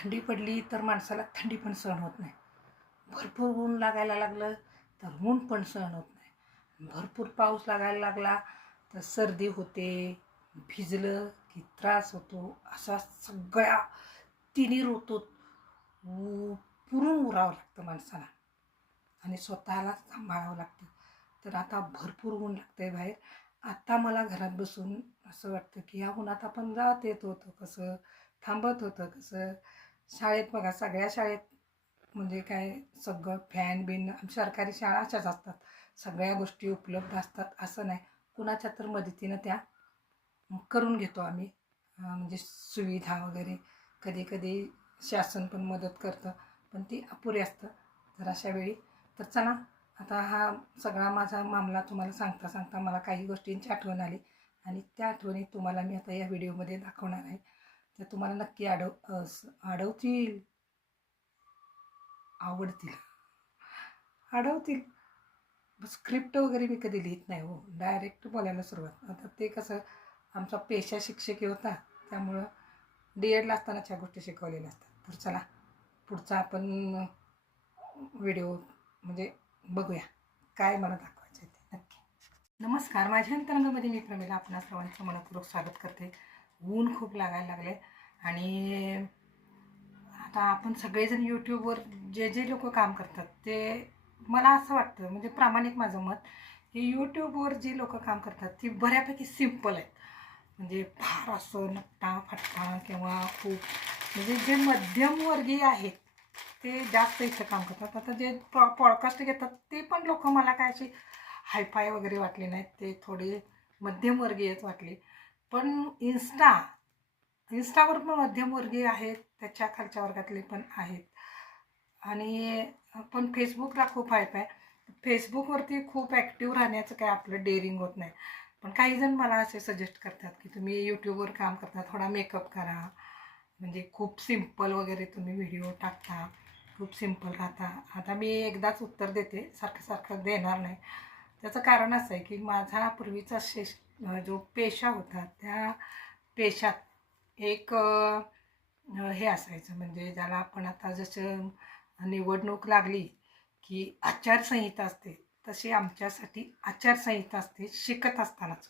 थंडी पडली तर माणसाला थंडी पण सहन होत नाही. भरपूर ऊन लागायला लागलं तर ऊन पण सहन होत नाही. भरपूर पाऊस लागायला लागला तर सर्दी होते, भिजलं की त्रास होतो. असा सगळ्या तिन्ही ऋतूत पुरून उरावं लागतं माणसाला आणि स्वतःला सांभाळावं लागतं. तर आता भरपूर ऊन लागतंय बाहेर. आता मला घरात बसून असं वाटतं की या उन्हात आपण जात येत होतं कसं, थांबत होतं कसं. शाळेत बघा, सगळ्या शाळेत म्हणजे काय सगळं फॅन बिन, सरकारी शाळा अशाच असतात, सगळ्या गोष्टी उपलब्ध असतात असं नाही. कुणाच्या तर मदतीनं त्या करून घेतो आम्ही. म्हणजे सुविधा वगैरे कधी कधी शासन पण मदत करतं, पण ती अपुरी असतं. तर अशा वेळी तर चला, आता हा सगळा माझा मामला तुम्हाला सांगता सांगता मला काही गोष्टींची आठवण आली आणि त्या आठवणी तुम्हाला मी आता या व्हिडिओमध्ये दाखवणार आहे. त्या तुम्हाला नक्की अडवतील, आवडतील, अडवतील. स्क्रिप्ट वगैरे मी कधी लिहित नाही हो, डायरेक्ट बोलायला सुरुवात. आता ते कसं, आमचा पेशा शिक्षकी होता, त्यामुळं डी.एडला असतानाच ह्या गोष्टी शिकवलेल्या असतात. तर चला, पुढचा आपण व्हिडिओ म्हणजे बघूया काय मला दाखवायचं आहे ते नक्की. नमस्कार, माझ्या अंतरंगामध्ये मी प्रमिला आपणा सर्वांचं मनपूर्वक स्वागत करते. ऊन खूप लागायला लागले आणि आता आपण सगळेजण यूट्यूबवर जे जे लोक काम करतात ते, मला असं वाटतं म्हणजे प्रामाणिक माझं मत, की यूट्यूबवर जी लोक काम करतात ती बऱ्यापैकी सिम्पल आहेत. म्हणजे फार असं नट्टा फट्टा किंवा खूप, म्हणजे जे मध्यमवर्गीय आहेत ते जास्त इथं काम करतात. आता जे पॉडकास्ट घेतात ते पण लोक मला काय अशी हायफाय वगैरे वाटले नाहीत, ते थोडे मध्यमवर्गीयच वाटले. पण इंस्टावर पण मध्यमवर्गीय आहेत, त्याच्या खालच्या वर्गातले पण आहेत. आणि पण फेसबुकला खूप हायफाय. फेसबुकवरती खूप ॲक्टिव्ह राहण्याचं काय आपलं डेअरिंग होत नाही. पण काही जण मला असे सजेस्ट करतात की तुम्ही यूट्यूबवर काम करता, थोडा मेकअप करा, म्हणजे खूप सिम्पल वगैरे तुम्ही व्हिडिओ टाकता, खूप सिम्पल राहता. आता मी एकदाच उत्तर देते, सारखं सारखं देणार नाही. त्याचं कारण असं आहे की माझा पूर्वीचा जो पेशा होता, त्या पेशात एक हे असायचं, म्हणजे ज्याला आपण आता जसं निवडणूक लागली की आचारसंहिता असते, तशी आमच्यासाठी आचारसंहिता असते शिकत असतानाच.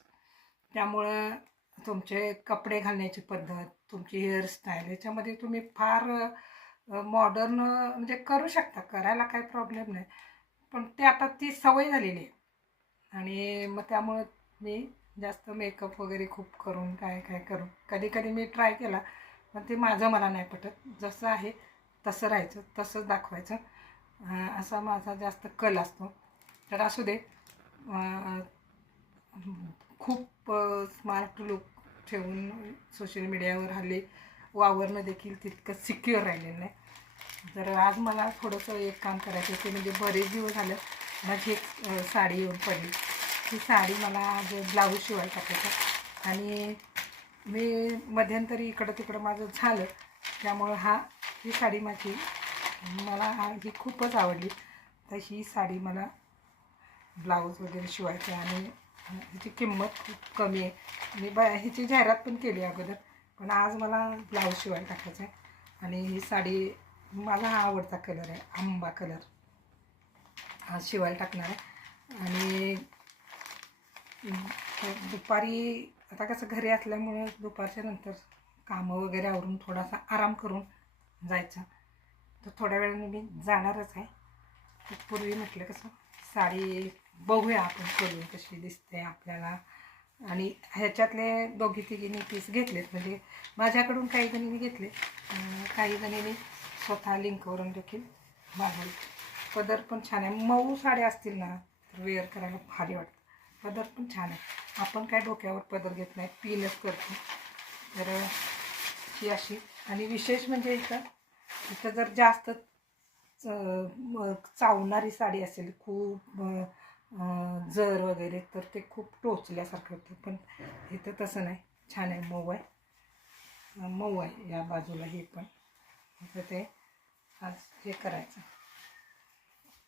त्यामुळं तुमचे कपडे घालण्याची पद्धत, तुमची हेअरस्टाईल, याच्यामध्ये तुम्ही फार मॉडर्न म्हणजे करू शकता, करायला काही प्रॉब्लेम नाही. पण ते आता ती सवय झालेली आहे आणि मग त्यामुळं मी जास्त मेकअप वगैरे खूप करून काय काय करून कधी कधी मी ट्राय केला, पण ते माझं मला नाही पटत. जसं आहे तसं राहायचं, तसंच दाखवायचं, असा माझा जास्त कल असतो. तर असू दे. खूप स्मार्ट लुक ठेवून सोशल मीडियावर हल्ली वावरणं देखील तितकं सिक्युअर राहिलेलं नाही. तर आज मला थोडंसं एक काम करायचं आहे, ते म्हणजे बरेच दिवस झालं माझी एक साडी येऊन पडली. ती साडी मला आज ब्लाऊज शिवायला टाकायचं आणि मी मध्यंतरी इकडं तिकडं माझं झालं, त्यामुळं ही साडी मला ही खूपच आवडली. तर ही साडी मला ब्लाऊज वगैरे शिवायचं आणि ह्याची किंमत खूप कमी आहे. मी ह्याची जाहिरात पण केली अगोदर, पण आज मला ब्लाऊज शिवायला टाकायचं आहे. आणि ही साडी माझा हा आवडता कलर आहे, आंबा कलर, हा शिवायला टाकणार आहे. आणि दुपारी आता कसं घरी असल्यामुळं दुपारच्या नंतर कामं वगैरे आवरून थोडासा आराम करून जायचं. तर थोड्या वेळाने मी जाणारच आहे. पूर्वी म्हटलं कसं साडी बघूया आपण खोलून कशी दिसते आपल्याला. आणि ह्याच्यातले दोघी तिघींनी पीस घेतलेत, म्हणजे माझ्याकडून काही जणींनी घेतले, काही जणींनी स्वतः लिंकवरून देखील मागवले. पदर पण छान आहे, मऊ साड्या असतील ना तर वेअर करायला भारी वाटतं. पदर पण छान आहे. आपण काय डोक्यावर पदर घेत नाही, पिनच करतो. तर ही अशी. आणि विशेष म्हणजे इथं जर जास्त चावणारी साडी असेल, खूप जर वगैरे, तर ते खूप टोचल्यासारखं होतं. पण इथं तसं नाही, छान आहे, मऊ आहे, मऊ आहे या बाजूला हे पण. तर ते आज हे करायचं,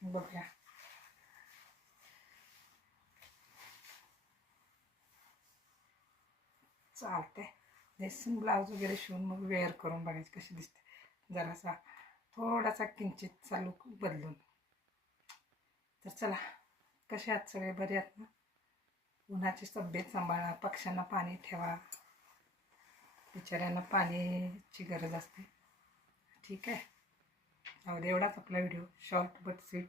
बघूया. चालते, नेसून ब्लाऊज वगैरे शिवून मग वेअर करून बघायची कशी दिसते. जरासा थोडासा किंचित चालू बदलून. तर चला, कसे आहात सगळे? बरे आहात ना? उन्हाची तब्येत सांभाळा, पक्ष्यांना पाणी ठेवा, बिचाऱ्यांना पाण्याची गरज असते. ठीक आहे, जाऊ एवढाच आपला व्हिडिओ, शॉर्ट बट स्वीट.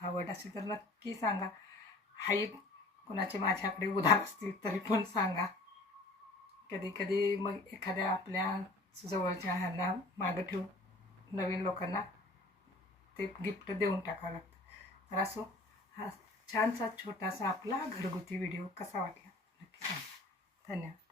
आवड असेल तर नक्की सांगा. हाई कुणाचे माझ्याकडे उधार असतील तरी पण सांगा. कधी कधी मग एखाद्या आपल्या जवळच्या ह्यांना मागं ठेवून नवीन लोकांना ते गिफ्ट देऊन टाकावं लागतं. तर असो, हा छानसा छोटासा आपला घरगुती व्हिडिओ कसा वाटला नक्की सांगा. धन्यवाद.